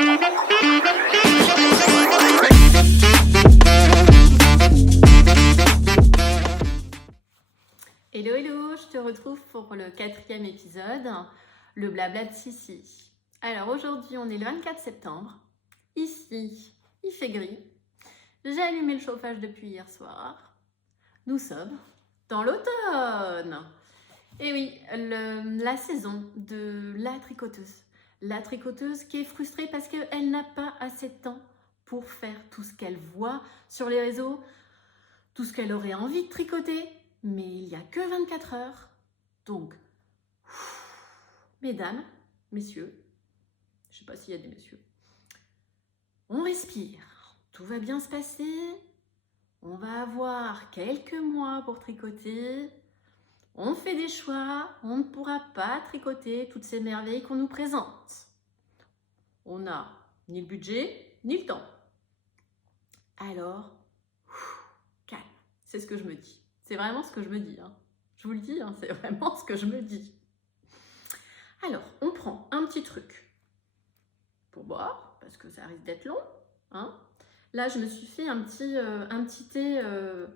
Hello hello, je te retrouve pour le 4e épisode, le blabla de Sissi. Alors aujourd'hui on est le 24 septembre, ici il fait gris, j'ai allumé le chauffage depuis hier soir, nous sommes dans l'automne. Et oui, la saison de la tricoteuse qui est frustrée parce qu'elle n'a pas assez de temps pour faire tout ce qu'elle voit sur les réseaux, tout ce qu'elle aurait envie de tricoter. Mais il n'y a que 24 heures. Donc, mesdames, messieurs, je ne sais pas s'il y a des messieurs, on respire, tout va bien se passer, on va avoir quelques mois pour tricoter, on fait des choix, on ne pourra pas tricoter toutes ces merveilles qu'on nous présente. On n'a ni le budget, ni le temps. Alors, calme, c'est ce que je me dis. C'est vraiment ce que je me dis, hein. Je vous le dis, hein, c'est vraiment ce que je me dis. Alors, on prend un petit truc pour boire, parce que ça risque d'être long, hein. Là, je me suis fait un petit thé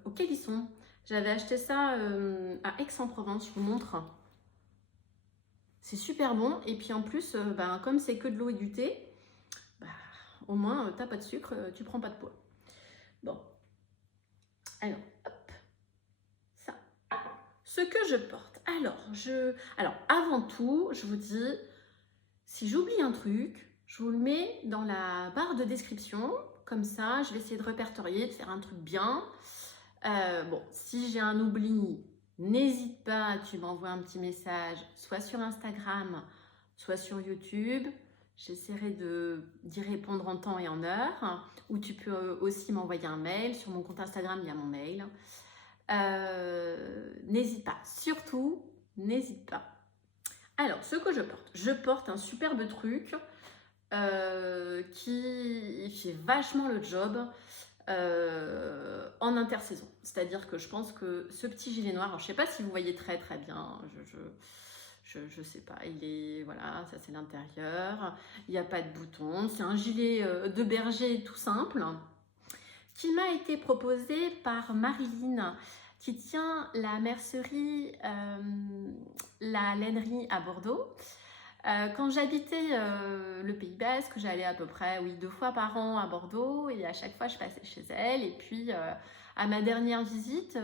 au calisson. J'avais acheté ça à Aix-en-Provence, je vous montre. C'est super bon, et puis en plus, comme c'est que de l'eau et du thé, au moins, t'as pas de sucre, tu prends pas de poids. Bon, alors, hop. Ce que je porte. Alors, avant tout, je vous dis, si j'oublie un truc, je vous le mets dans la barre de description. Comme ça, je vais essayer de répertorier, de faire un truc bien. Bon, si j'ai un oubli, n'hésite pas, tu m'envoies un petit message, soit sur Instagram, soit sur YouTube. J'essaierai d'y répondre en temps et en heure. Ou tu peux aussi m'envoyer un mail. Sur mon compte Instagram, il y a mon mail. N'hésite pas, surtout n'hésite pas. Alors, ce que je porte un superbe truc qui fait vachement le job en intersaison. C'est-à-dire que je pense que ce petit gilet noir, alors je sais pas si vous voyez très très bien, je sais pas, il est, voilà, ça c'est l'intérieur, il n'y a pas de bouton, c'est un gilet de berger tout simple, qui m'a été proposé par Marilyn, qui tient la mercerie, la lainerie à Bordeaux. Quand j'habitais le Pays Basque, j'allais à peu près 2 fois par an à Bordeaux, et à chaque fois je passais chez elle. Et puis à ma dernière visite,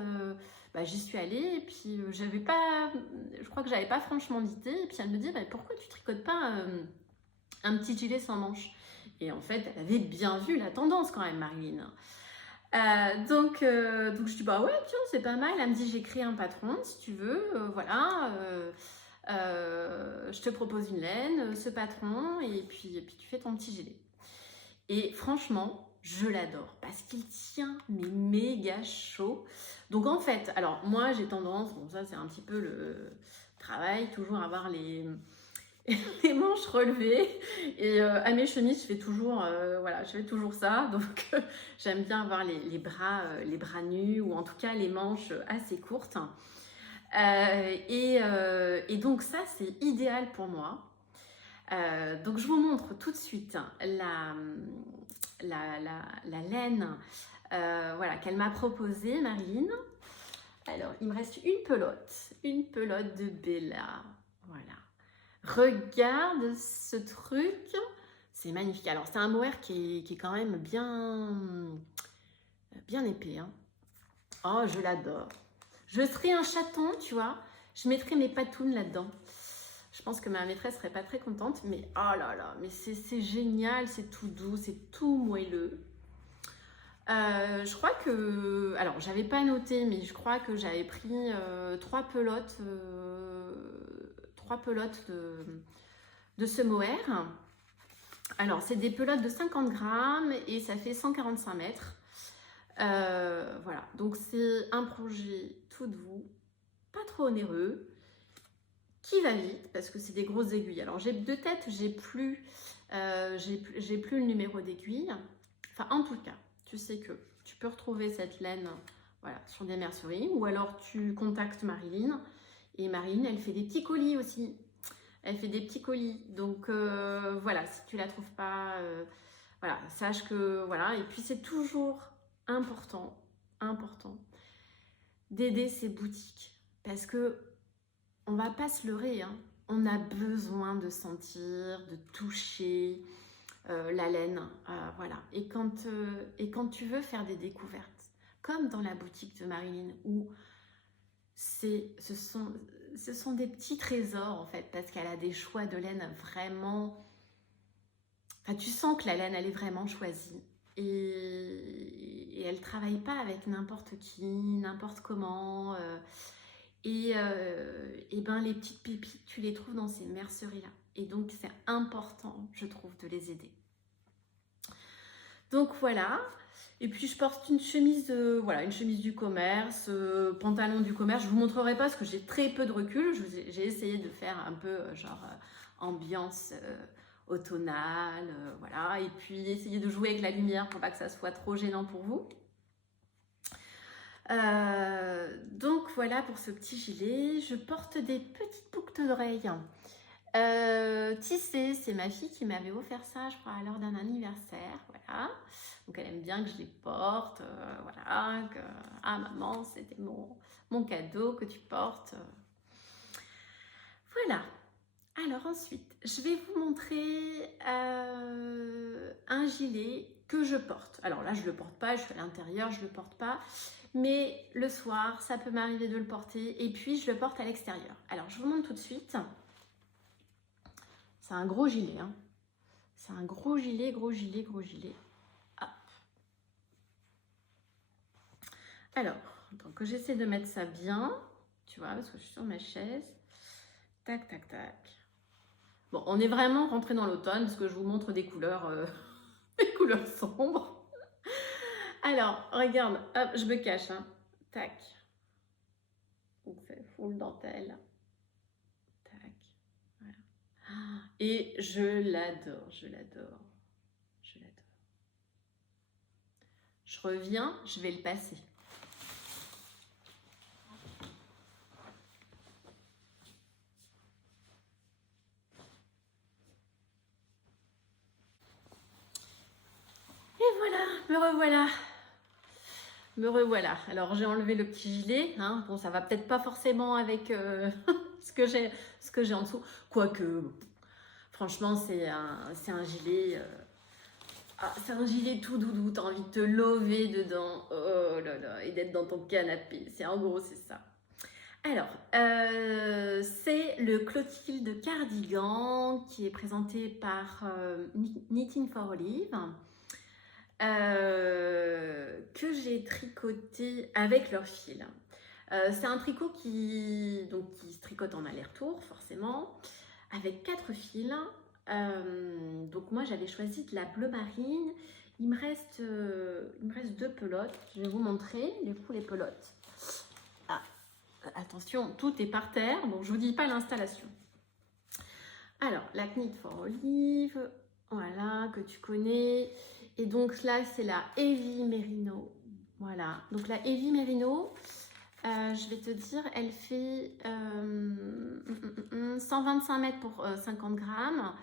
j'y suis allée, et puis je crois que j'avais pas franchement d'idée. Et puis elle me dit, pourquoi tu tricotes pas un petit gilet sans manches? Et en fait, elle avait bien vu la tendance quand même, Marilyn. Donc je dis ouais, tiens, c'est pas mal. Elle me dit, j'ai créé un patron, si tu veux, voilà, je te propose une laine, ce patron, et puis tu fais ton petit gilet. Et franchement, je l'adore parce qu'il tient mais méga chaud. Donc en fait, alors moi j'ai tendance, bon ça c'est un petit peu le travail, toujours avoir les manches relevées, et à mes chemises je fais toujours ça. Donc j'aime bien avoir les bras nus, ou en tout cas les manches assez courtes, et donc ça c'est idéal pour moi. Donc je vous montre tout de suite la laine qu'elle m'a proposée, Marilyn. Alors il me reste une pelote de Bella, voilà. Regarde ce truc, c'est magnifique. Alors c'est un mohair qui est quand même bien épais, hein. Oh, je l'adore. Je serais un chaton, tu vois, je mettrais mes patounes là-dedans. Je pense que ma maîtresse serait pas très contente, mais oh là là, mais c'est génial, c'est tout doux, c'est tout moelleux. Je crois que, alors j'avais pas noté, mais je crois que j'avais pris 3 pelotes de ce mohair. Alors c'est des pelotes de 50 grammes et ça fait 145 mètres. Voilà, donc c'est un projet tout doux, pas trop onéreux, qui va vite parce que c'est des grosses aiguilles. Alors j'ai de tête, j'ai plus le numéro d'aiguille. Enfin, en tout cas, tu sais que tu peux retrouver cette laine, voilà, sur des merceries, ou alors tu contactes Marilyn, et Marilyn, elle fait des petits colis aussi. Elle fait des petits colis. Donc voilà, si tu la trouves pas, voilà, sache que voilà. Et puis c'est toujours important, important d'aider ces boutiques parce que on va pas se leurrer, hein. On a besoin de sentir, de toucher la laine, voilà. Et quand tu veux faire des découvertes, comme dans la boutique de Marilyn, où ce sont des petits trésors en fait, parce qu'elle a des choix de laine vraiment. Enfin, tu sens que la laine, elle est vraiment choisie. Et elle travaille pas avec n'importe qui, n'importe comment. Et ben les petites pépites, tu les trouves dans ces merceries-là. Et donc, c'est important, je trouve, de les aider. Donc, voilà. Et puis, je porte une chemise, voilà, une chemise du commerce, pantalon du commerce. Je ne vous montrerai pas parce que j'ai très peu de recul. J'ai essayé de faire un peu, genre, ambiance automnale, voilà. Et puis, essayer de jouer avec la lumière pour pas que ça soit trop gênant pour vous. Donc voilà pour ce petit gilet. Je porte des petites boucles d'oreilles tissées. C'est ma fille qui m'avait offert ça, je crois, lors d'un anniversaire. Voilà. Donc elle aime bien que je les porte. Voilà. Ah maman, c'était mon cadeau que tu portes. Voilà. Alors ensuite, je vais vous montrer un gilet que je porte. Alors là, je ne le porte pas, je suis à l'intérieur, je ne le porte pas. Mais le soir, ça peut m'arriver de le porter. Et puis, je le porte à l'extérieur. Alors, je vous montre tout de suite. C'est un gros gilet. Hein. C'est un gros gilet, gros gilet, gros gilet. Hop. Alors, donc j'essaie de mettre ça bien. Tu vois, parce que je suis sur ma chaise. Tac, tac, tac. Bon, on est vraiment rentré dans l'automne parce que je vous montre des couleurs, des couleurs sombres. Alors, regarde, hop, je me cache. Hein. Tac. Donc, c'est full dentelle. Tac. Voilà. Et je l'adore, je l'adore. Je l'adore. Je reviens, je vais le passer. Et voilà, me revoilà. Me revoilà. Alors j'ai enlevé le petit gilet. Hein. Bon, ça va peut-être pas forcément avec ce que j'ai en dessous. Quoique, franchement, c'est un gilet. C'est un gilet tout doudou. T'as envie de te lever dedans. Oh là là, et d'être dans ton canapé. En gros, c'est ça. Alors, c'est le Clotilde Cardigan qui est présenté par Knitting for Olive. Que j'ai tricoté avec leur fil. C'est un tricot qui se tricote en aller-retour, forcément, avec 4 fils. Donc moi, j'avais choisi de la bleu marine. Il me reste 2 pelotes. Je vais vous montrer, du coup, les pelotes. Ah, attention, tout est par terre, donc je ne vous dis pas l'installation. Alors, la Knit for Olive, voilà, que tu connais. Et donc là, c'est la Heavy Merino. Voilà, donc la Heavy Merino, je vais te dire, elle fait 125 mètres pour 50 grammes.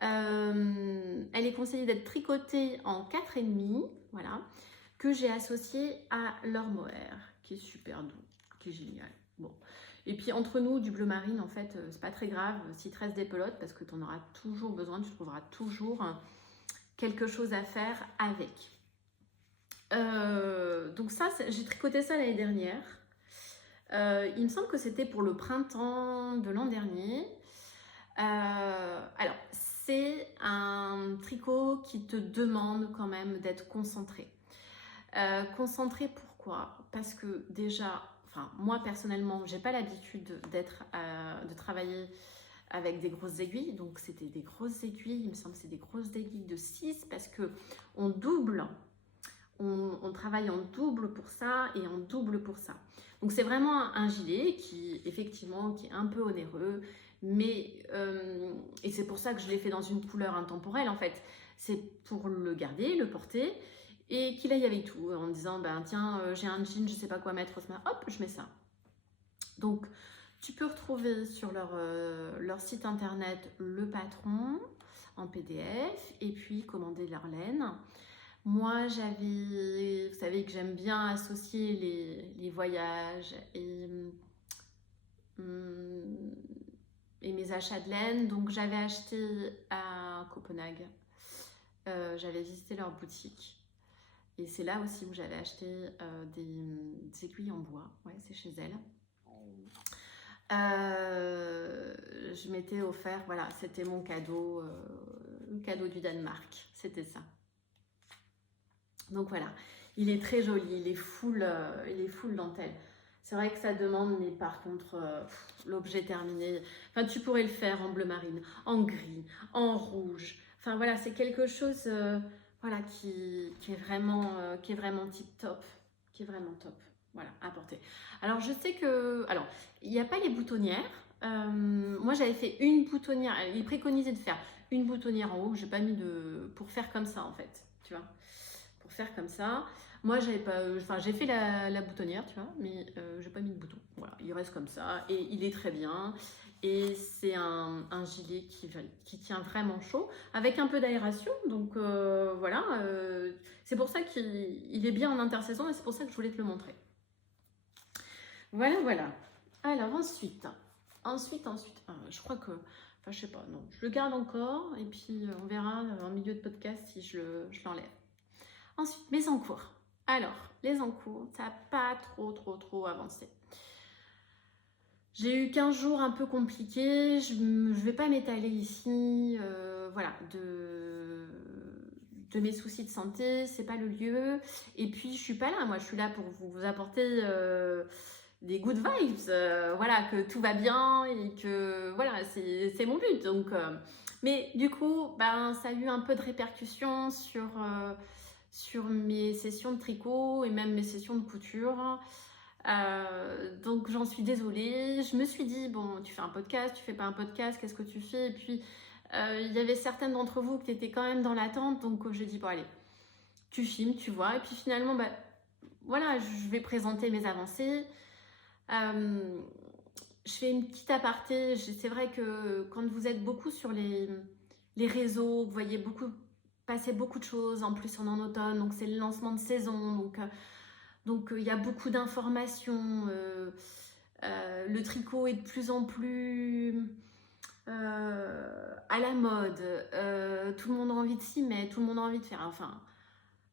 Elle est conseillée d'être tricotée en 4,5, voilà, que j'ai associée à leur mohair, qui est super doux, qui est génial. Bon. Et puis entre nous, du bleu marine, en fait, c'est pas très grave s'il te reste des pelotes parce que tu en auras toujours besoin, tu trouveras toujours quelque chose à faire avec. Donc ça, j'ai tricoté ça l'année dernière. Il me semble que c'était pour le printemps de l'an dernier. Alors, c'est un tricot qui te demande quand même d'être concentré. Concentré pourquoi? Parce que déjà, enfin moi personnellement, j'ai pas l'habitude de travailler avec des grosses aiguilles, donc c'était des grosses aiguilles, il me semble que c'est des grosses aiguilles de 6 parce que on double, on travaille en double pour ça et en double pour ça. Donc c'est vraiment un gilet qui effectivement qui est un peu onéreux, mais et c'est pour ça que je l'ai fait dans une couleur intemporelle en fait. C'est pour le garder, le porter et qu'il aille avec tout en me disant ben tiens j'ai un jean, je sais pas quoi mettre, hop je mets ça. Donc Tu peux retrouver sur leur site internet le patron en PDF et puis commander leur laine. Moi, vous savez que j'aime bien associer les voyages hum, et mes achats de laine. Donc, j'avais acheté à Copenhague. J'avais visité leur boutique. Et c'est là aussi où j'avais acheté des aiguilles en bois. Ouais, c'est chez elle. Je m'étais offert, voilà, c'était mon cadeau, le cadeau du Danemark. C'était ça. Donc voilà, il est très joli, il est full dentelle. C'est vrai que ça demande, mais par contre, l'objet terminé. Enfin, tu pourrais le faire en bleu marine, en gris, en rouge. Enfin voilà, c'est quelque chose, voilà, qui est vraiment tip top, qui est vraiment top. Voilà, à porter. Alors je sais que, alors il n'y a pas les boutonnières. Moi j'avais fait une boutonnière. Il préconisait de faire une boutonnière en haut. J'ai pas mis pour faire comme ça en fait, tu vois. Pour faire comme ça. Moi, j'avais pas, enfin, j'ai fait la boutonnière, tu vois, mais j'ai pas mis de bouton. Voilà, il reste comme ça et il est très bien. Et c'est un gilet qui tient vraiment chaud, avec un peu d'aération. Donc voilà, c'est pour ça qu'il est bien en intersaison et c'est pour ça que je voulais te le montrer. Voilà, voilà. Alors ensuite, je crois que, enfin, je sais pas, non, je le garde encore et puis on verra en milieu de podcast si je l'enlève. Ensuite, mes encours. Alors, les encours, ça n'a pas trop avancé. J'ai eu 15 jours un peu compliqués. Je ne vais pas m'étaler ici, voilà, de mes soucis de santé. C'est pas le lieu. Et puis, je suis pas là. Moi, je suis là pour vous apporter des good vibes. Voilà, que tout va bien et que, voilà, c'est mon but. Donc, mais du coup, ben, ça a eu un peu de répercussions sur mes sessions de tricot et même mes sessions de couture. Donc j'en suis désolée. Je me suis dit, bon, tu fais un podcast, tu fais pas un podcast, qu'est-ce que tu fais? Et puis il y avait certaines d'entre vous qui étaient quand même dans l'attente, donc je dis, bon allez, tu filmes, tu vois. Et puis finalement, bah, voilà, je vais présenter mes avancées. Je fais une petite aparté. C'est vrai que quand vous êtes beaucoup sur les réseaux, vous voyez passer beaucoup de choses. En plus, on est en automne, donc c'est le lancement de saison. Donc il y a beaucoup d'informations. Le tricot est de plus en plus à la mode. Tout le monde a envie de s'y mettre, tout le monde a envie de faire. Enfin,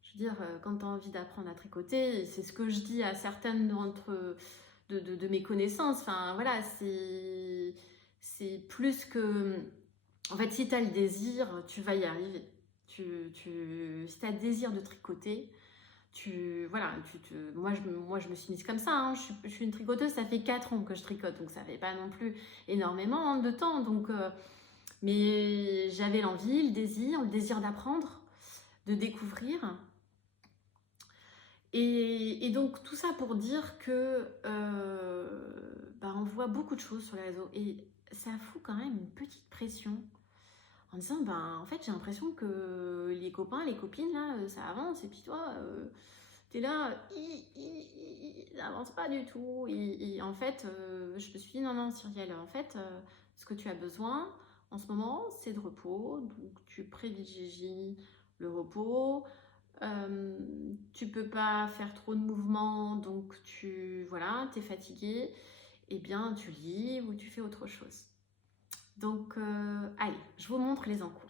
je veux dire, quand tu as envie d'apprendre à tricoter, c'est ce que je dis à certaines de mes connaissances. Enfin, voilà, c'est plus que... En fait, si tu as le désir, tu vas y arriver. Si tu as le désir de tricoter, moi, je me suis mise comme ça. Hein. Je suis une tricoteuse, ça fait 4 ans que je tricote, donc ça fait pas non plus énormément de temps. Donc, mais j'avais l'envie, le désir d'apprendre, de découvrir. Et donc tout ça pour dire que on voit beaucoup de choses sur les réseaux et ça fout quand même une petite pression en disant en fait j'ai l'impression que les copains, les copines là ça avance et puis toi t'es là ça avance pas du tout et en fait je me suis dit non Cyrielle en fait ce que tu as besoin en ce moment c'est de repos donc tu privilégies le repos. Tu peux pas faire trop de mouvements, donc t'es fatigué, et bien tu lis ou tu fais autre chose. Donc, allez, je vous montre les encours.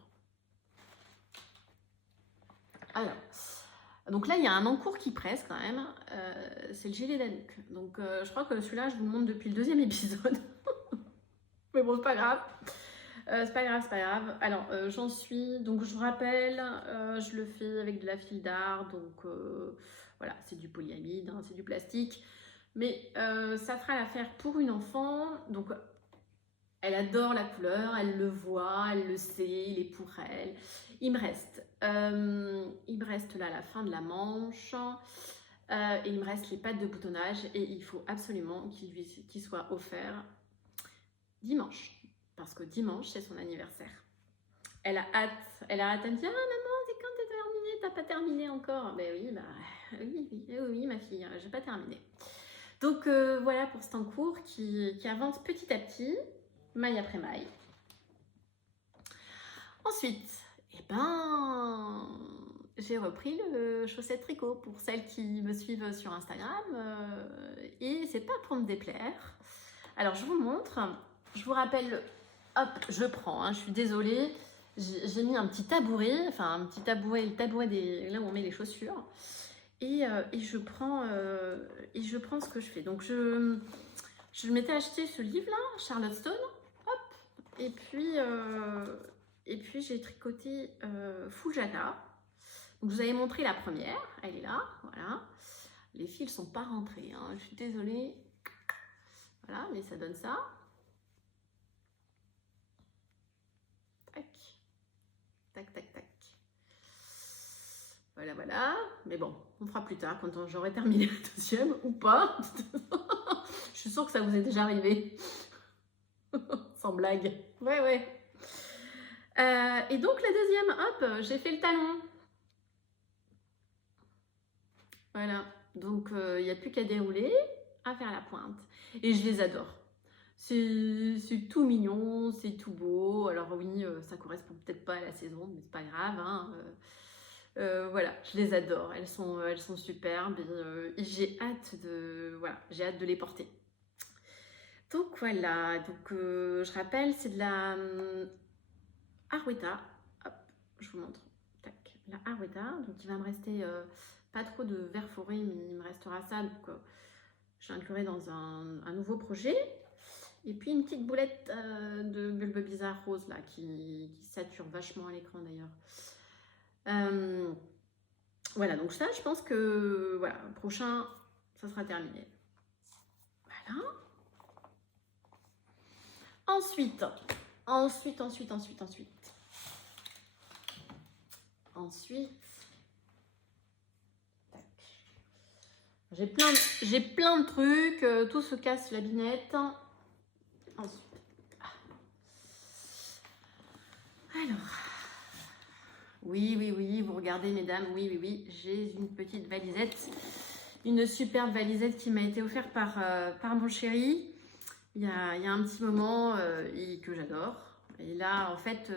Alors, donc là, il y a un encours qui presse quand même, c'est le gilet d'Anouk. Donc, je crois que celui-là, je vous le montre depuis le 2e épisode. Mais bon, c'est pas grave. C'est pas grave. Alors, j'en suis, donc je vous rappelle, je le fais avec de la fil d'art, donc voilà, c'est du polyamide, hein, c'est du plastique, mais ça fera l'affaire pour une enfant, donc elle adore la couleur, elle le voit, elle le sait, il est pour elle. Il me reste là la fin de la manche, et il me reste les pattes de boutonnage, et il faut absolument qu'il soit offert dimanche. Parce que dimanche, c'est son anniversaire. Elle a hâte. Elle me dit, ah maman, c'est quand t'as terminé? T'as pas terminé encore? Ben oui, oui, ma fille, j'ai pas terminé. Donc voilà pour cet en cours qui avance petit à petit, maille après maille. Ensuite, eh ben, j'ai repris le chaussette tricot pour celles qui me suivent sur Instagram et c'est pas pour me déplaire. Alors je vous montre, je vous rappelle, hop, je prends, hein, je suis désolée, j'ai mis un petit tabouret, enfin un petit tabouret, le tabouret là où on met les chaussures et je prends ce que je fais. Donc je m'étais acheté ce livre là, Charlotte Stone, hop, et puis j'ai tricoté Fujana. Donc je vous avais montré la première, elle est là, voilà. Les fils sont pas rentrés, hein, je suis désolée. Voilà, mais ça donne ça. Tac, tac, tac, tac. Voilà, voilà. Mais bon, on fera plus tard quand j'aurai terminé la deuxième ou pas. Je suis sûre que ça vous est déjà arrivé. Sans blague. Ouais, ouais. Et donc la deuxième, hop, j'ai fait le talon. Voilà, donc il n'y a plus qu'à dérouler, à faire la pointe. Et je les adore. C'est tout mignon, c'est tout beau. Alors oui, ça correspond peut-être pas à la saison, mais c'est pas grave. Hein. Voilà, je les adore. Elles sont superbes et j'ai hâte de les porter. Donc voilà, donc je rappelle, c'est de la Arweta. Hop, je vous montre. Tac, la Arweta. Donc il va me rester pas trop de vert forêt, mais il me restera ça. Donc je l'inclurai dans un nouveau projet. Et puis une petite boulette de bulbe bizarre rose là qui sature vachement à l'écran d'ailleurs. Voilà, donc ça je pense que voilà, prochain ça sera terminé. Voilà. Ensuite. J'ai plein de trucs, tout se casse la binette. Ensuite. Alors. Oui, vous regardez mesdames, oui, j'ai une petite valisette. Une superbe valisette qui m'a été offerte par mon chéri. Il y a un petit moment et que j'adore. Et là, en fait,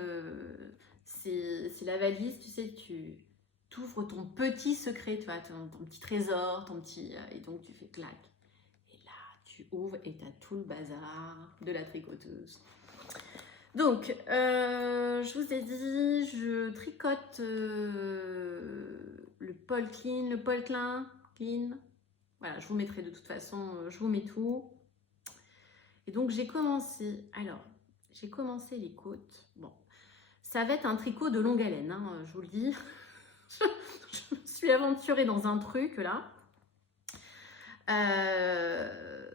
c'est la valise, tu sais, tu ouvres ton petit secret, tu vois, ton petit trésor, et donc tu fais clac. Et là, tu ouvres et tu as tout le bazar de la tricoteuse. Donc, je vous ai dit, je tricote le Paul Clean, le Paul Clean. Voilà, je vous mettrai de toute façon, je vous mets tout. Et donc, j'ai commencé les côtes. Bon, ça va être un tricot de longue haleine, hein, je vous le dis. Je me suis aventurée dans un truc, là.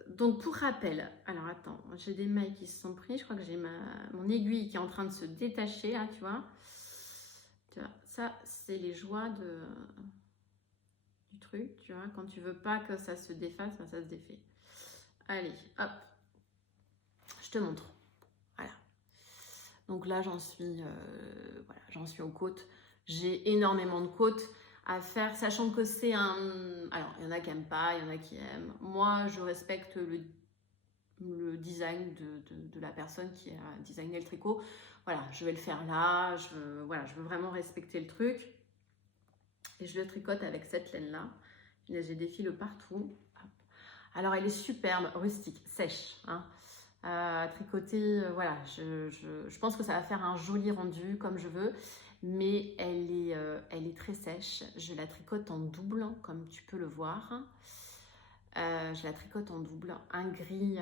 Donc, pour rappel, alors attends, j'ai des mailles qui se sont prises. Je crois que j'ai mon aiguille qui est en train de se détacher, là, tu vois. Ça, c'est les joies du truc, tu vois. Quand tu veux pas que ça se défasse, ça se défait. Allez, hop. Je te montre. Voilà. Donc là, j'en suis aux côtes. J'ai énormément de côtes à faire, sachant que c'est un... Alors, il y en a qui n'aiment pas, il y en a qui aiment. Moi, je respecte le design de la personne qui a designé le tricot. Voilà, je vais le faire là. Je veux vraiment respecter le truc. Et je le tricote avec cette laine-là. J'ai des fils partout. Alors, elle est superbe, rustique, sèche. Hein. Tricoter, voilà, je pense que ça va faire un joli rendu comme je veux, mais elle est très sèche. Je la tricote en double, comme tu peux le voir. Je la tricote en double, un gris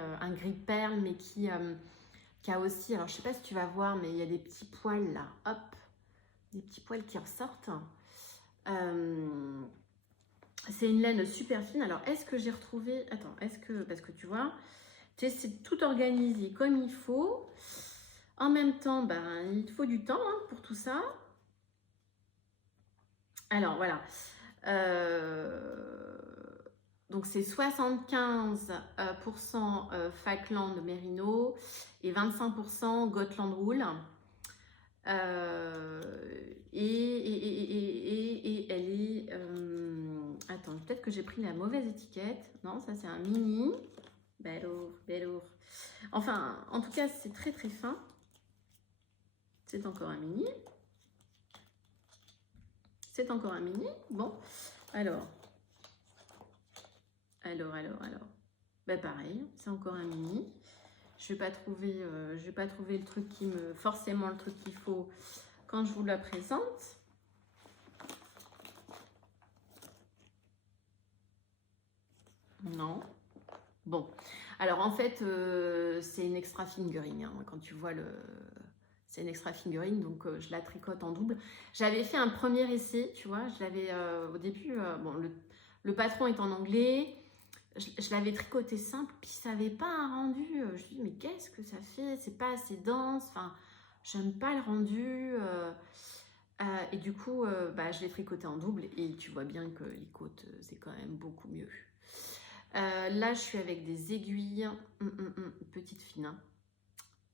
perle, mais qui a aussi, alors je sais pas si tu vas voir, mais il y a des petits poils là, hop, des petits poils qui ressortent. C'est une laine super fine. Alors, est-ce que j'ai retrouvé... Attends, parce que tu vois, c'est tout organisé comme il faut. En même temps, il te faut du temps hein, pour tout ça. Alors, voilà. Donc, c'est 75% Falkland Merino et 25% Gotland Wool. Et elle est... attends, peut-être que que j'ai pris la mauvaise étiquette. Non, ça c'est un mini. Bellour, Bellour. Enfin, en tout cas, c'est très très fin. C'est encore un mini. C'est encore un mini. Bon, alors. Ben pareil, c'est encore un mini. Je vais pas trouver le truc qui me... Forcément le truc qu'il faut quand je vous la présente. Non. Bon. Alors en fait, c'est une extra fingering. Hein, quand tu vois le... C'est une extra fingering, donc je la tricote en double. J'avais fait un premier essai, tu vois. Je l'avais au début... bon, le patron est en anglais. Je l'avais tricoté simple, puis ça n'avait pas un rendu. Je me dis, mais qu'est-ce que ça fait? C'est pas assez dense. Enfin, j'aime pas le rendu. Et du coup, bah, je l'ai tricoté en double. Et tu vois bien que les côtes, c'est quand même beaucoup mieux. Là, je suis avec des aiguilles petites fines. Hein,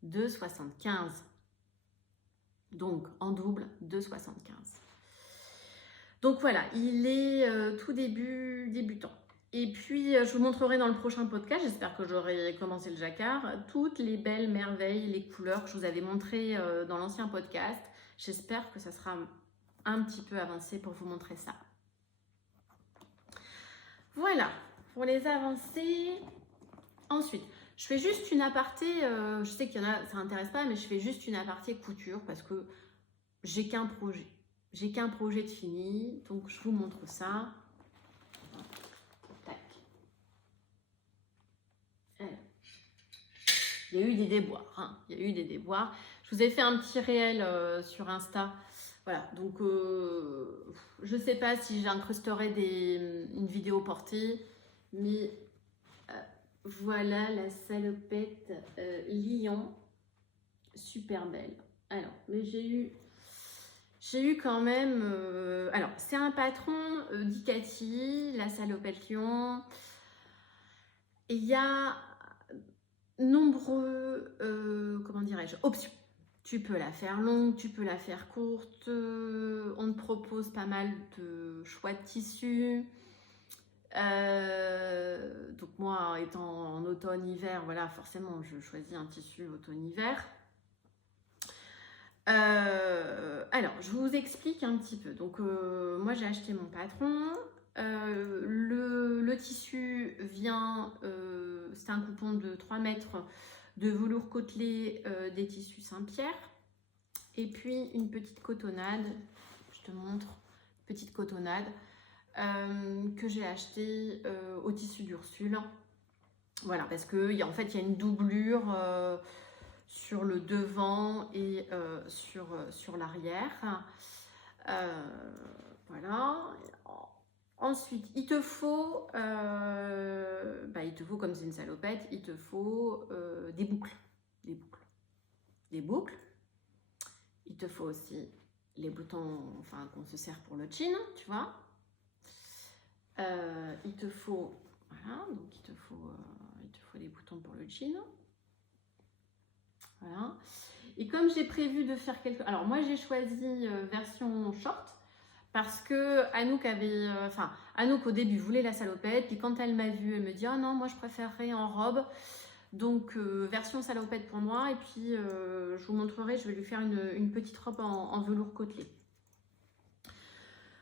2,75. Donc, en double, 2,75. Donc voilà, il est tout débutant. Et puis, je vous montrerai dans le prochain podcast, j'espère que j'aurai commencé le jacquard, toutes les belles merveilles, les couleurs que je vous avais montrées dans l'ancien podcast. J'espère que ça sera un petit peu avancé pour vous montrer ça. Voilà, pour les avancées. Ensuite, je fais juste une aparté, je sais qu'il y en a, ça n'intéresse pas, mais je fais juste une aparté couture parce que j'ai qu'un projet. J'ai qu'un projet de fini, donc je vous montre ça. Il y a eu des déboires, hein. Il y a eu des déboires. Je vous ai fait un petit réel sur Insta. Voilà, donc je ne sais pas si j'incrusterai une vidéo portée, mais voilà la salopette Lion, super belle. Alors, mais j'ai eu quand même... alors, c'est un patron d'Icati, la salopette Lion. Et il y a nombreux, comment dirais-je, options. Tu peux la faire longue, tu peux la faire courte. On te propose pas mal de choix de tissus. Donc moi, étant en automne-hiver, voilà, forcément, je choisis un tissu automne-hiver. Alors, je vous explique un petit peu. Donc, moi, j'ai acheté mon patron. Le tissu vient, c'est un coupon de 3 mètres de velours côtelé des tissus Saint-Pierre. Et puis, une petite cotonnade. Je te montre. Petite cotonnade que j'ai acheté au tissu d'Ursule. Voilà, parce que en fait, il y a une doublure sur le devant et sur l'arrière. Voilà. Ensuite, il te faut, comme c'est une salopette, il te faut des boucles. Des boucles. Il te faut aussi les boutons, enfin, qu'on se sert pour le jean, tu vois. Il te faut, voilà, donc il te faut des boutons pour le jean. Voilà. Et comme j'ai prévu de faire quelques... Alors moi j'ai choisi version short parce que Anouk avait... Anouk au début voulait la salopette, puis quand elle m'a vue, elle me dit « Oh non, moi je préférerais en robe ». Donc version salopette pour moi, et puis je vous montrerai, je vais lui faire une petite robe en velours côtelé.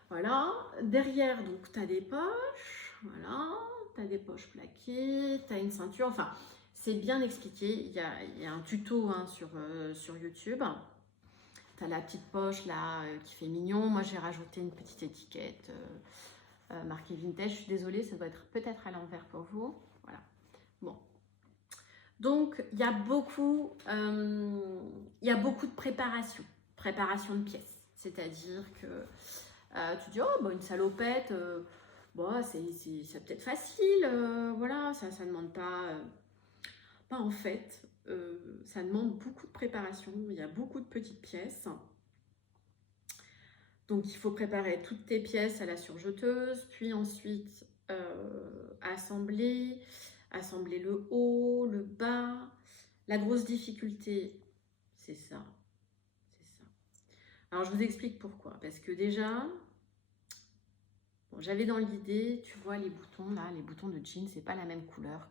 Voilà, derrière donc tu as des poches, voilà, tu as des poches plaquées, tu as une ceinture, enfin... C'est bien expliqué, il y a un tuto hein, sur YouTube. Tu as la petite poche là qui fait mignon. Moi j'ai rajouté une petite étiquette marquée vintage. Je suis désolée, ça doit être peut-être à l'envers pour vous. Voilà. Bon. Donc il y a beaucoup de préparation de pièces. C'est-à-dire que tu dis oh bah, une salopette, bon, c'est peut-être facile, voilà, ça ne demande pas. En fait, ça demande beaucoup de préparation, il y a beaucoup de petites pièces. Donc il faut préparer toutes tes pièces à la surjeteuse, puis ensuite assembler le haut, le bas. La grosse difficulté, c'est ça. Alors je vous explique pourquoi. Parce que déjà, Bon, j'avais dans l'idée, tu vois, les boutons là, les boutons de jean, c'est pas la même couleur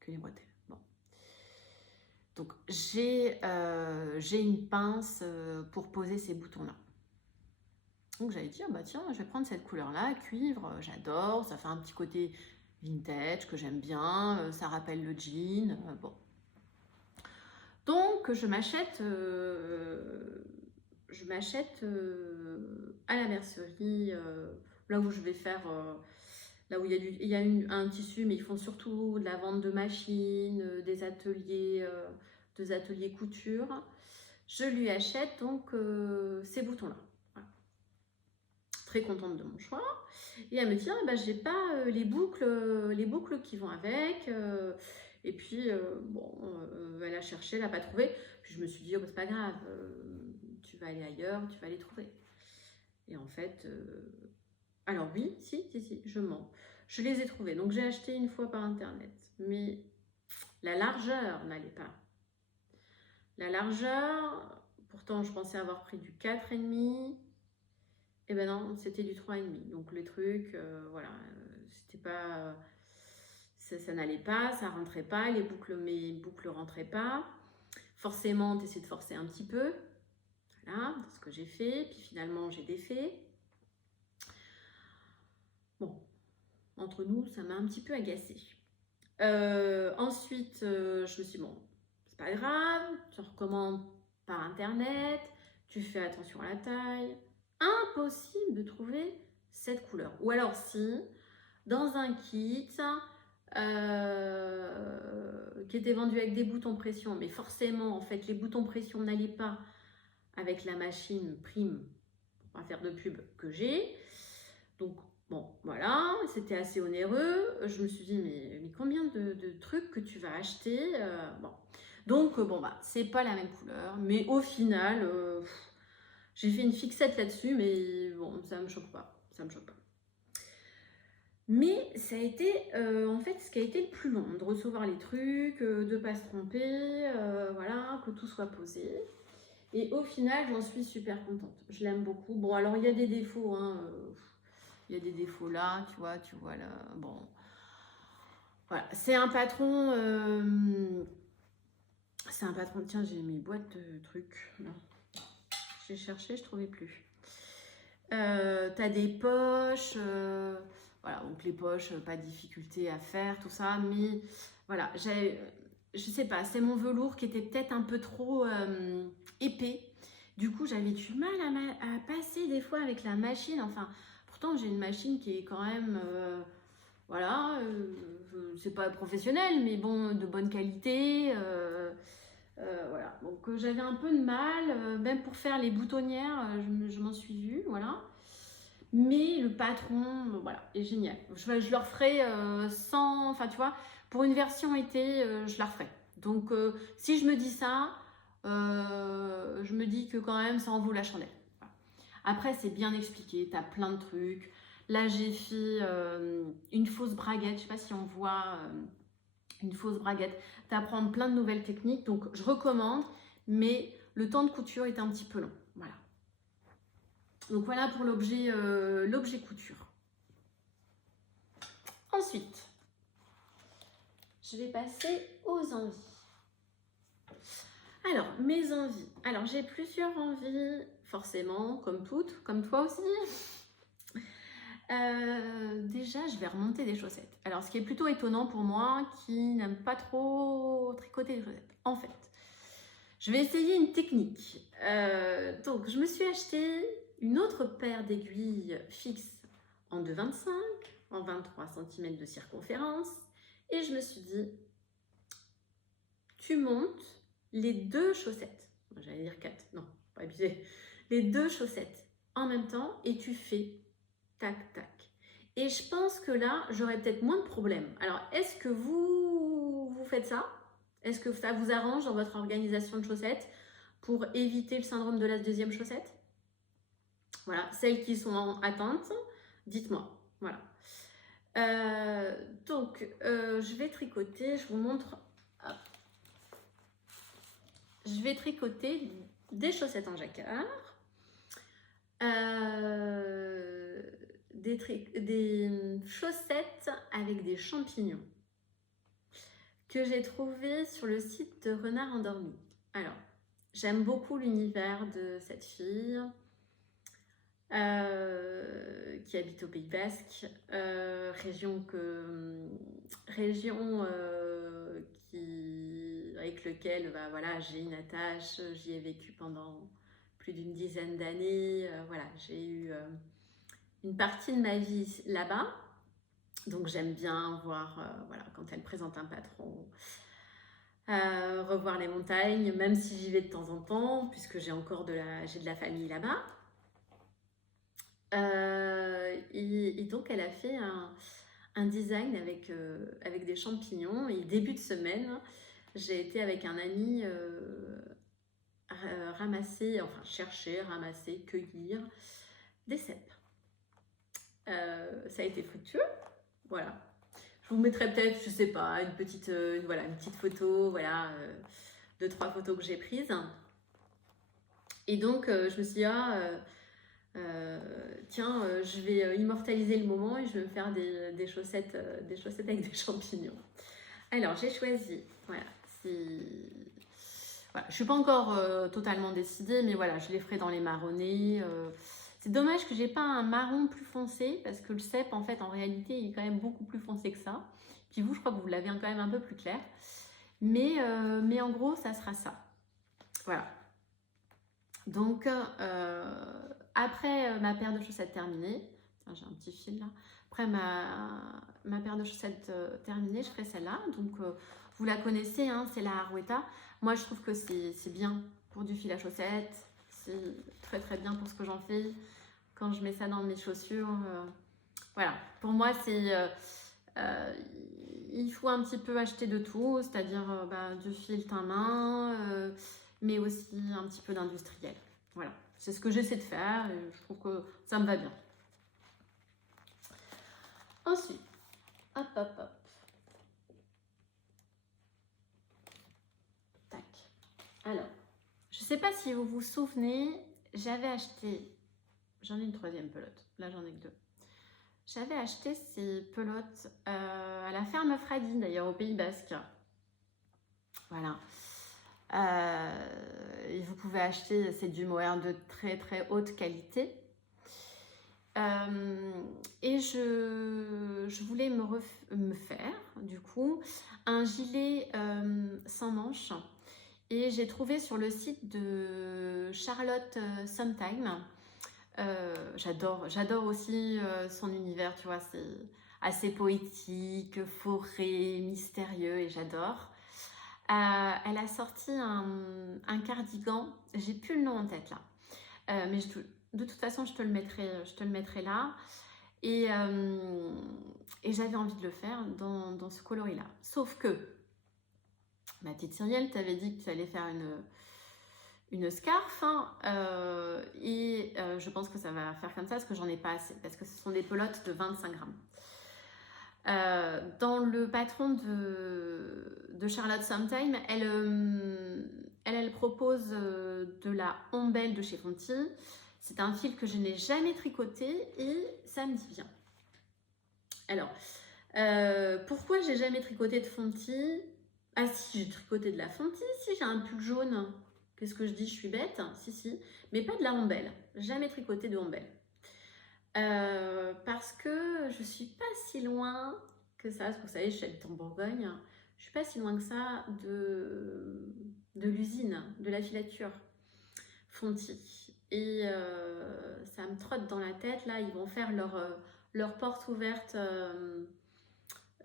que les bretelles. Bon. Donc j'ai une pince pour poser ces boutons-là. Donc j'allais dire, bah tiens, je vais prendre cette couleur-là, cuivre, j'adore, ça fait un petit côté vintage que j'aime bien, ça rappelle le jean, bon. Donc je m'achète à la mercerie, là où je vais faire, là où il y a un tissu, mais ils font surtout de la vente de machines, des ateliers couture. Je lui achète donc ces boutons-là. Voilà. Très contente de mon choix. Et elle me dit, ah, bah, j'ai pas les boucles qui vont avec. Et puis, elle a cherché, elle n'a pas trouvé. Puis je me suis dit, oh, bah, c'est pas grave, tu vas aller ailleurs, tu vas les trouver. Et en fait, alors oui, si, je mens. Je les ai trouvés. Donc j'ai acheté une fois par internet. Mais la largeur n'allait pas. La largeur, pourtant je pensais avoir pris du 4,5. Et ben non, c'était du 3,5. Donc les trucs, voilà, c'était pas... Ça n'allait pas, ça rentrait pas, mes boucles rentraient pas. Forcément, tu essaies de forcer un petit peu. Voilà, c'est ce que j'ai fait. Puis finalement, j'ai défait. Bon, entre nous, ça m'a un petit peu agacée. Ensuite, je me suis dit, bon, c'est pas grave, tu recommandes par internet, tu fais attention à la taille. Impossible de trouver cette couleur. Ou alors si, dans un kit qui était vendu avec des boutons pression, mais forcément, en fait, les boutons pression n'allaient pas avec la machine prime, on va faire de pub, que j'ai. Donc, bon, voilà, c'était assez onéreux. Je me suis dit, mais combien de trucs que tu vas acheter bon. Donc, bon, bah, c'est pas la même couleur, mais au final, j'ai fait une fixette là-dessus, mais bon, ça me choque pas. Ça me choque pas. Mais ça a été, en fait, ce qui a été le plus long, de recevoir les trucs, de pas se tromper, voilà, que tout soit posé. Et au final, j'en suis super contente. Je l'aime beaucoup. Bon, alors, il y a des défauts, hein. Il y a des défauts là, tu vois là. Bon, voilà. C'est un patron. Tiens, j'ai mes boîtes de trucs. Non. J'ai cherché, je trouvais plus. T'as des poches. Voilà, donc les poches, pas de difficulté à faire, tout ça. Mais voilà, je sais pas, c'est mon velours qui était peut-être un peu trop épais. Du coup, j'avais du mal à passer des fois avec la machine. Enfin, pourtant, j'ai une machine qui est quand même, voilà, c'est pas professionnel, mais bon, de bonne qualité. Voilà, donc j'avais un peu de mal, même pour faire les boutonnières, je m'en suis vue, voilà. Mais le patron, voilà, est génial. Je le referai sans, enfin tu vois, pour une version été, je la referai. Donc si je me dis ça, je me dis que quand même ça en vaut la chandelle. Voilà. Après c'est bien expliqué, tu as plein de trucs. Là j'ai fait une fausse braguette, je sais pas si on voit une fausse braguette. Tu apprends plein de nouvelles techniques, donc je recommande, mais le temps de couture est un petit peu long. Voilà. Donc voilà pour l'objet couture. Ensuite, je vais passer aux envies. Alors, mes envies. Alors, j'ai plusieurs envies, forcément, comme toutes, comme toi aussi. Déjà, je vais remonter des chaussettes. Alors, ce qui est plutôt étonnant pour moi, qui n'aime pas trop tricoter des chaussettes. En fait, je vais essayer une technique. Donc, je me suis acheté une autre paire d'aiguilles fixes en 2,25, en 23 cm de circonférence. Et je me suis dit, tu montes les deux chaussettes. J'allais dire 4, non, pas abusé. Les deux chaussettes en même temps et tu fais tac, tac. Et je pense que là, j'aurais peut-être moins de problèmes. Alors, est-ce que vous faites ça? Est-ce que ça vous arrange dans votre organisation de chaussettes pour éviter le syndrome de la deuxième chaussette? Voilà, celles qui sont en attente, dites-moi. Voilà. Donc, je vais tricoter, je vous montre. Hop. Je vais tricoter des chaussettes en jacquard, des des chaussettes avec des champignons que j'ai trouvé sur le site de Renard Endormi. Alors, j'aime beaucoup l'univers de cette fille qui habite au Pays Basque, région avec lequel bah, voilà, j'ai une attache, j'y ai vécu pendant plus d'une dizaine d'années, voilà, j'ai eu une partie de ma vie là-bas, donc j'aime bien voir, voilà, quand elle présente un patron, revoir les montagnes, même si j'y vais de temps en temps, puisque j'ai encore de la famille là-bas. Et donc elle a fait un design avec des champignons, et début de semaine, j'ai été avec un ami chercher, ramasser, cueillir des cèpes. Ça a été fructueux, voilà. Je vous mettrai peut-être, je sais pas, une petite photo, voilà, 2-3 photos que j'ai prises. Et donc je me suis dit, tiens, je vais immortaliser le moment et je vais me faire des chaussettes avec des champignons. Alors j'ai choisi, voilà, voilà, je suis pas encore totalement décidée, mais voilà, je les ferai dans les marronnés. C'est dommage que j'ai pas un marron plus foncé, parce que le cèpe, en fait, en réalité, il est quand même beaucoup plus foncé que ça. Puis vous, je crois que vous l'avez quand même un peu plus clair. Mais en gros, ça sera ça. Voilà. Donc, après ma paire de chaussettes terminée, j'ai un petit fil là. Après ma paire de chaussettes terminée, je ferai celle-là. Donc, vous la connaissez, hein, c'est la Arouetta. Moi, je trouve que c'est bien pour du fil à chaussettes. C'est très très bien pour ce que j'en fais. Quand je mets ça dans mes chaussures, voilà. Pour moi, il faut un petit peu acheter de tout, c'est-à-dire du fil teint main, mais aussi un petit peu d'industriel. Voilà. C'est ce que j'essaie de faire et je trouve que ça me va bien. Ensuite, hop. Tac. Alors, je ne sais pas si vous vous souvenez, j'avais acheté, j'en ai une troisième pelote, là j'en ai que deux. J'avais acheté ces pelotes à la ferme Fradi, d'ailleurs au Pays Basque. Voilà. Et vous pouvez acheter, c'est du mohair de très très haute qualité. Et je voulais me faire, du coup, un gilet sans manches. Et j'ai trouvé sur le site de Charlotte Sometime. J'adore aussi son univers, tu vois, c'est assez poétique, forêt, mystérieux, et j'adore. Elle a sorti un cardigan, j'ai plus le nom en tête là, mais de toute façon je te le mettrai là. Et j'avais envie de le faire dans ce coloris là. Sauf que ma petite Cyrielle t'avait dit que tu allais faire une scarf, hein, et je pense que ça va faire comme ça parce que j'en ai pas assez, parce que ce sont des pelotes de 25 grammes. Dans le patron de Charlotte Sometime, elle propose de la ombelle de chez Fonty. C'est un fil que je n'ai jamais tricoté et ça me dit bien. Alors, pourquoi j'ai jamais tricoté de Fonty? Ah si, j'ai tricoté de la Fonty, si j'ai un pull jaune. Qu'est-ce que je dis? Je suis bête? Si, mais pas de la ombelle. Jamais tricoté de ombelle. Parce que je suis pas si loin que ça, parce que vous savez, je suis en Bourgogne, je suis pas si loin que ça de l'usine, de la filature Fonty. Et ça me trotte dans la tête, là, ils vont faire leur porte ouverte.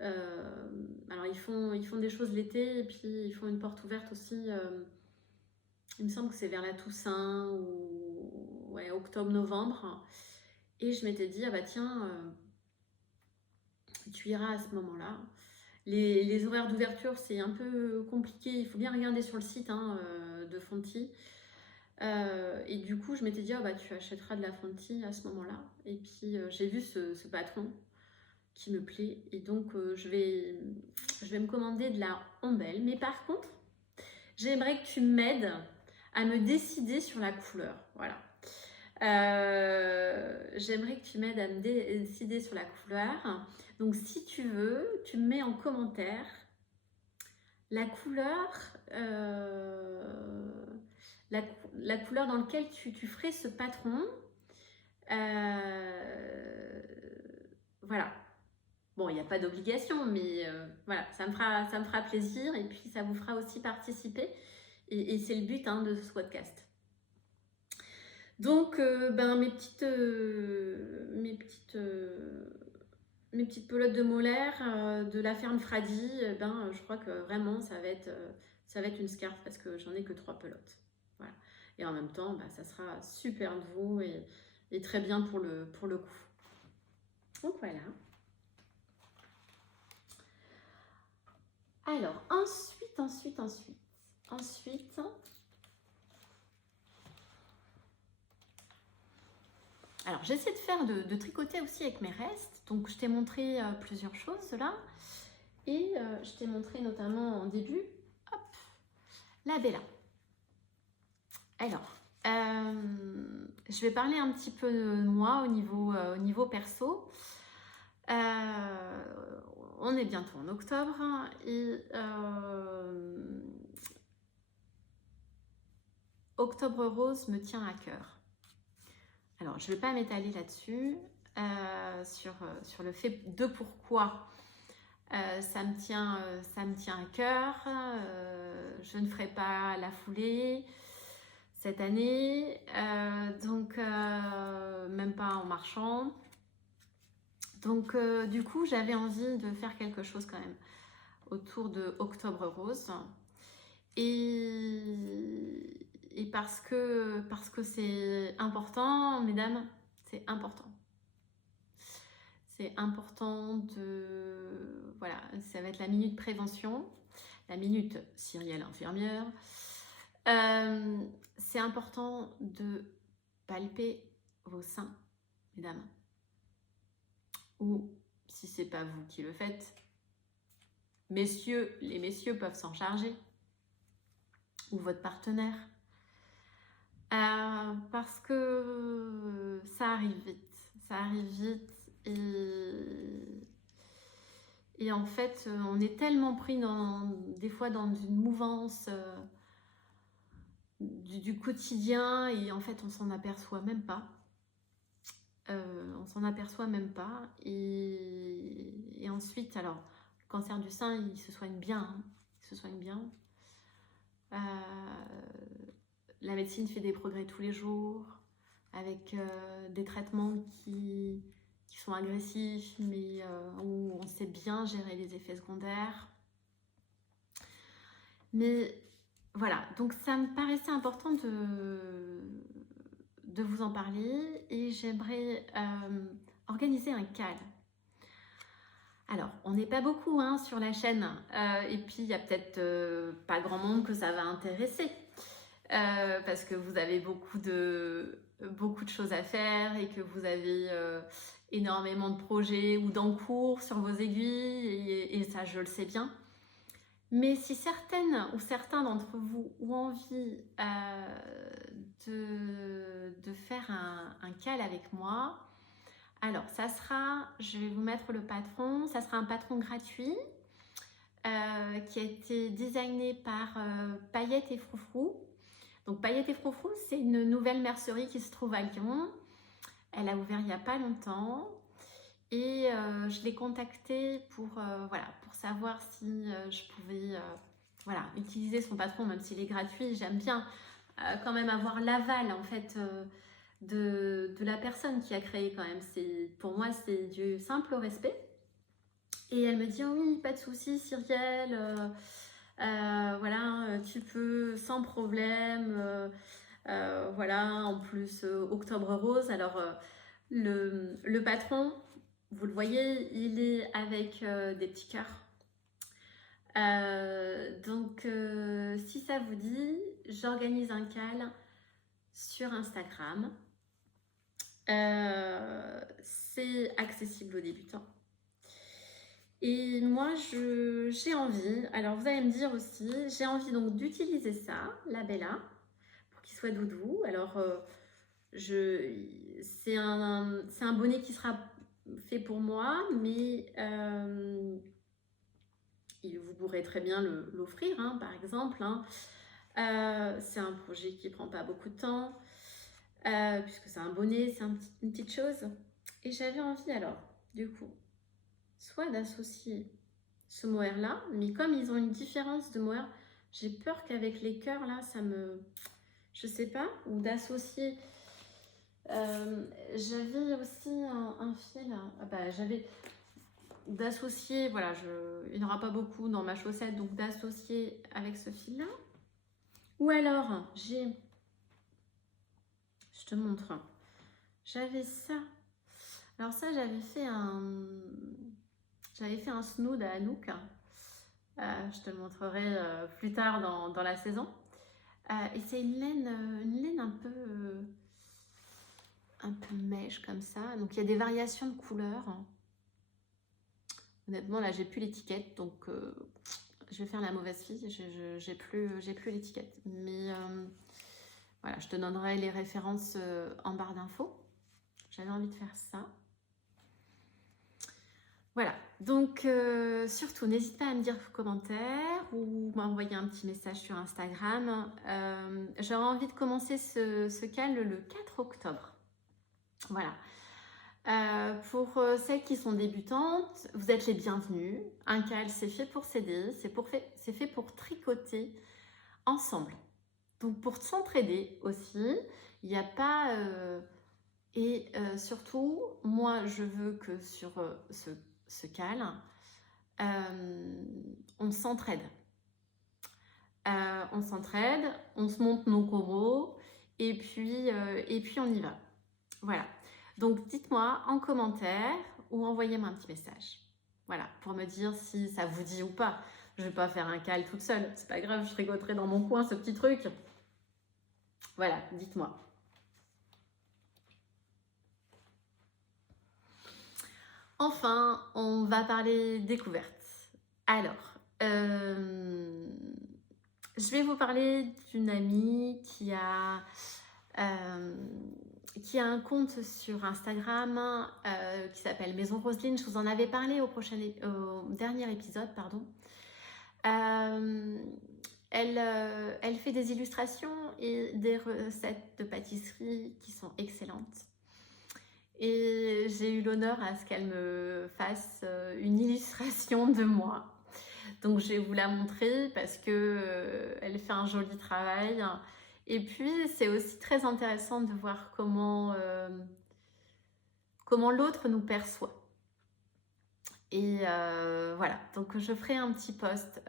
Alors ils font des choses l'été, et puis ils font une porte ouverte aussi, il me semble que c'est vers la Toussaint, ou ouais, octobre-novembre. Et je m'étais dit, ah bah tiens, tu iras à ce moment-là. Les horaires d'ouverture, c'est un peu compliqué. Il faut bien regarder sur le site de Fonty. Et du coup, je m'étais dit, ah bah tu achèteras de la Fonty à ce moment-là. Et puis, j'ai vu ce patron qui me plaît. Et donc, je vais me commander de la ombelle. Mais par contre, j'aimerais que tu m'aides à me décider sur la couleur. Voilà. j'aimerais que tu m'aides à me décider sur la couleur. Donc, si tu veux, tu me mets en commentaire la couleur, la couleur dans laquelle tu ferais ce patron. Voilà. Bon, il n'y a pas d'obligation, mais voilà, ça me fera plaisir et puis ça vous fera aussi participer. Et c'est le but de ce podcast. Donc, mes petites pelotes de molaires de la ferme Fradi, je crois que vraiment ça va être une scarpe parce que j'en ai que 3 pelotes. Voilà. Et en même temps, ça sera super doux et très bien pour le coup. Donc voilà. Alors, ensuite. Alors, j'essaie de faire de tricoter aussi avec mes restes. Donc, je t'ai montré plusieurs choses là. Et je t'ai montré notamment en début, hop, la Bella. Alors, je vais parler un petit peu de moi au niveau perso. On est bientôt en octobre et Octobre Rose me tient à cœur. Alors, je ne vais pas m'étaler là-dessus, sur le fait de pourquoi ça me tient à cœur. Je ne ferai pas la foulée cette année, donc même pas en marchant. Donc, du coup, j'avais envie de faire quelque chose quand même autour de Octobre Rose. Et parce que c'est important, mesdames, c'est important. C'est important voilà, ça va être la minute prévention, la minute Cyrielle infirmière. C'est important de palper vos seins, mesdames. Ou, si c'est pas vous qui le faites, les messieurs peuvent s'en charger. Ou votre partenaire. Parce que ça arrive vite et en fait on est tellement pris des fois dans une mouvance du quotidien et en fait on s'en aperçoit même pas. Et ensuite, alors le cancer du sein il se soigne bien, la médecine fait des progrès tous les jours avec des traitements qui sont agressifs, mais où on sait bien gérer les effets secondaires. Mais voilà, donc ça me paraissait important de vous en parler et j'aimerais organiser un cal. Alors, on n'est pas beaucoup sur la chaîne et puis il n'y a peut-être pas grand monde que ça va intéresser. Parce que vous avez beaucoup de choses à faire et que vous avez énormément de projets ou d'encours sur vos aiguilles et ça je le sais bien. Mais si certaines ou certains d'entre vous ont envie de faire un cal avec moi, alors je vais vous mettre le patron, ça sera un patron gratuit qui a été designé par Paillettes et Froufrou. Donc Paillettes et Froufrou, c'est une nouvelle mercerie qui se trouve à Lyon. Elle a ouvert il n'y a pas longtemps. Et je l'ai contactée pour savoir si je pouvais utiliser son patron, même s'il est gratuit. J'aime bien quand même avoir l'aval en fait de la personne qui a créé quand même. Pour moi, c'est du simple respect. Et elle me dit oh oui, pas de souci, Cyrielle. Tu peux sans problème. En plus Octobre Rose. Alors le patron, vous le voyez, il est avec des petits cœurs. Donc si ça vous dit, j'organise un cal sur Instagram. C'est accessible aux débutants. Et moi, j'ai envie, alors vous allez me dire aussi, j'ai envie donc d'utiliser ça, la Bella, pour qu'il soit doudou. Alors, c'est un bonnet qui sera fait pour moi, mais vous pourrez très bien l'offrir, hein, par exemple. Hein. C'est un projet qui prend pas beaucoup de temps, puisque c'est un bonnet, c'est une petite chose. Et j'avais envie alors, du coup, soit d'associer ce mohair-là, mais comme ils ont une différence de mohair, j'ai peur qu'avec les cœurs, là, ça me... Je sais pas, ou d'associer... j'avais aussi un fil, j'avais d'associer, voilà, il n'y en aura pas beaucoup dans ma chaussette, donc d'associer avec ce fil-là. Ou alors, je te montre, j'avais ça. Alors ça, j'avais fait un snood à Anouk. Je te le montrerai plus tard dans la saison. Et c'est une laine un peu mèche comme ça. Donc il y a des variations de couleurs. Honnêtement, là, j'ai plus l'étiquette, donc je vais faire la mauvaise fille. J'ai plus l'étiquette. Mais voilà, je te donnerai les références en barre d'infos. J'avais envie de faire ça. Voilà, donc surtout, n'hésite pas à me dire vos commentaires ou m'envoyer un petit message sur Instagram. J'aurais envie de commencer ce cal le 4 octobre. Voilà. Pour celles qui sont débutantes, vous êtes les bienvenues. Un cal, c'est fait pour s'aider, c'est fait pour tricoter ensemble. Donc pour s'entraider aussi, il n'y a pas... et surtout, moi, je veux que sur ce cal, on s'entraide. On se monte nos coraux et puis on y va. Voilà. Donc dites-moi en commentaire ou envoyez-moi un petit message. Voilà, pour me dire si ça vous dit ou pas. Je ne vais pas faire un cal toute seule. C'est pas grave, je tricoterai dans mon coin ce petit truc. Voilà, dites-moi. Enfin, on va parler découverte. Alors, je vais vous parler d'une amie qui a un compte sur Instagram qui s'appelle Maison Roseline. Je vous en avais parlé au dernier épisode, pardon. Elle fait des illustrations et des recettes de pâtisserie qui sont excellentes. Et j'ai eu l'honneur à ce qu'elle me fasse une illustration de moi. Donc je vais vous la montrer parce que elle fait un joli travail. Et puis c'est aussi très intéressant de voir comment l'autre nous perçoit. Et voilà, donc je ferai un petit post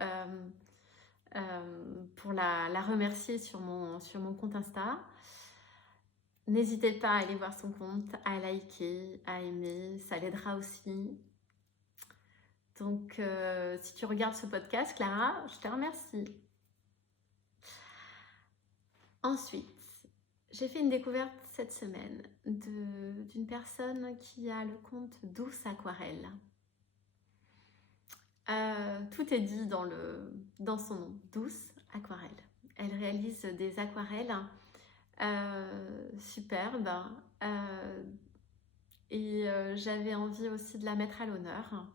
pour la remercier sur mon compte Insta. N'hésitez pas à aller voir son compte, à liker, à aimer, ça l'aidera aussi. Donc, si tu regardes ce podcast, Clara, je te remercie. Ensuite, j'ai fait une découverte cette semaine d'une personne qui a le compte Douce Aquarelle. Tout est dit dans son nom, Douce Aquarelle. Elle réalise des aquarelles superbes et j'avais envie aussi de la mettre à l'honneur.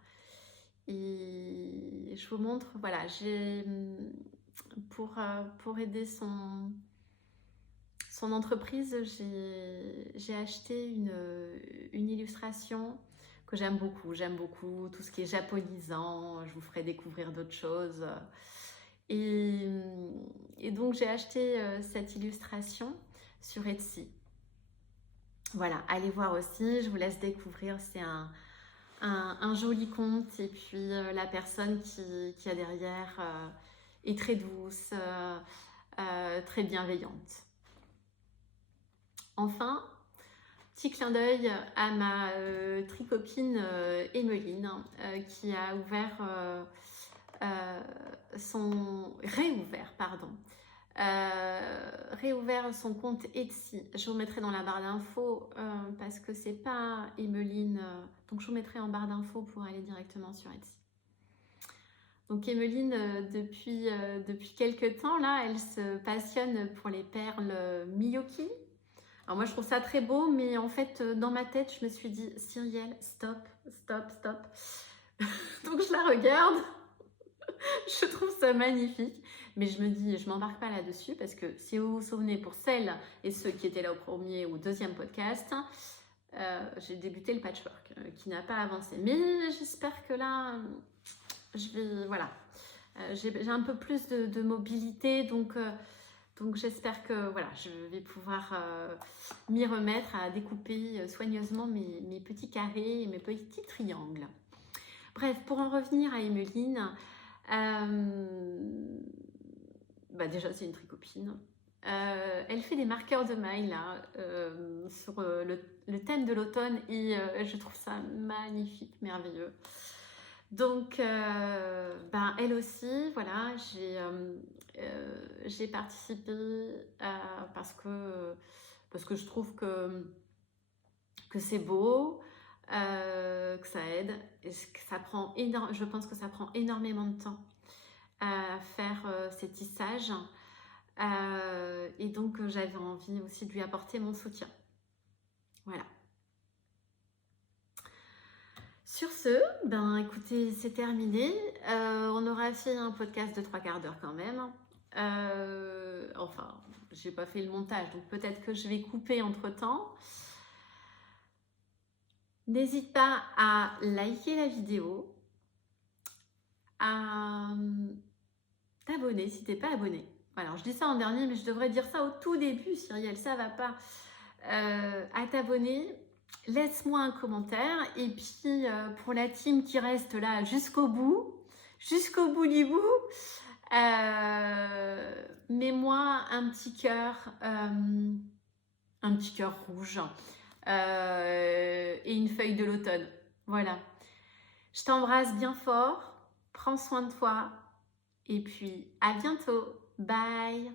Et je vous montre, voilà, pour aider son entreprise, j'ai acheté une illustration que j'aime beaucoup. J'aime beaucoup tout ce qui est japonisant. Je vous ferai découvrir d'autres choses. Et donc, j'ai acheté cette illustration sur Etsy. Voilà, allez voir aussi. Je vous laisse découvrir. C'est un joli compte. Et puis, la personne qui a derrière est très douce, très bienveillante. Enfin, petit clin d'œil à ma tricopine Emeline qui a réouvert son compte Etsy. Je vous mettrai dans la barre d'infos parce que c'est pas Emeline, donc je vous mettrai en barre d'infos pour aller directement sur Etsy. Donc Emeline, depuis quelques temps là, elle se passionne pour les perles Miyoki. Alors moi, je trouve ça très beau, mais en fait, dans ma tête, je me suis dit, Cyrielle, stop, stop, stop. Donc je la regarde, je trouve ça magnifique, mais je me dis, je m'embarque pas là-dessus parce que si vous vous souvenez, pour celles et ceux qui étaient là au premier ou deuxième podcast, j'ai débuté le patchwork qui n'a pas avancé. Mais j'espère que là, je vais, voilà, j'ai un peu plus de mobilité, donc j'espère que voilà, je vais pouvoir m'y remettre à découper soigneusement mes petits carrés et mes petits triangles. Bref, pour en revenir à Emmeline, déjà c'est une tricopine. Elle fait des marqueurs de mailles là, sur le thème de l'automne et je trouve ça magnifique, merveilleux. Donc, elle aussi, voilà, j'ai participé parce que je trouve que c'est beau, que ça aide, et que ça prend je pense que ça prend énormément de temps à faire ces tissages. Et donc, j'avais envie aussi de lui apporter mon soutien. Voilà. Sur ce, écoutez, c'est terminé. On aura fait un podcast de 3/4 d'heure quand même. Enfin, j'ai pas fait le montage, donc peut-être que je vais couper entre-temps. N'hésite pas à liker la vidéo, à t'abonner si t'es pas abonné. Alors, je dis ça en dernier, mais je devrais dire ça au tout début, Cyrielle, ça va pas. À t'abonner, laisse-moi un commentaire. Et puis, pour la team qui reste là jusqu'au bout du bout, mets-moi un petit cœur rouge et une feuille de l'automne. Voilà. Je t'embrasse bien fort. Prends soin de toi. Et puis, à bientôt. Bye.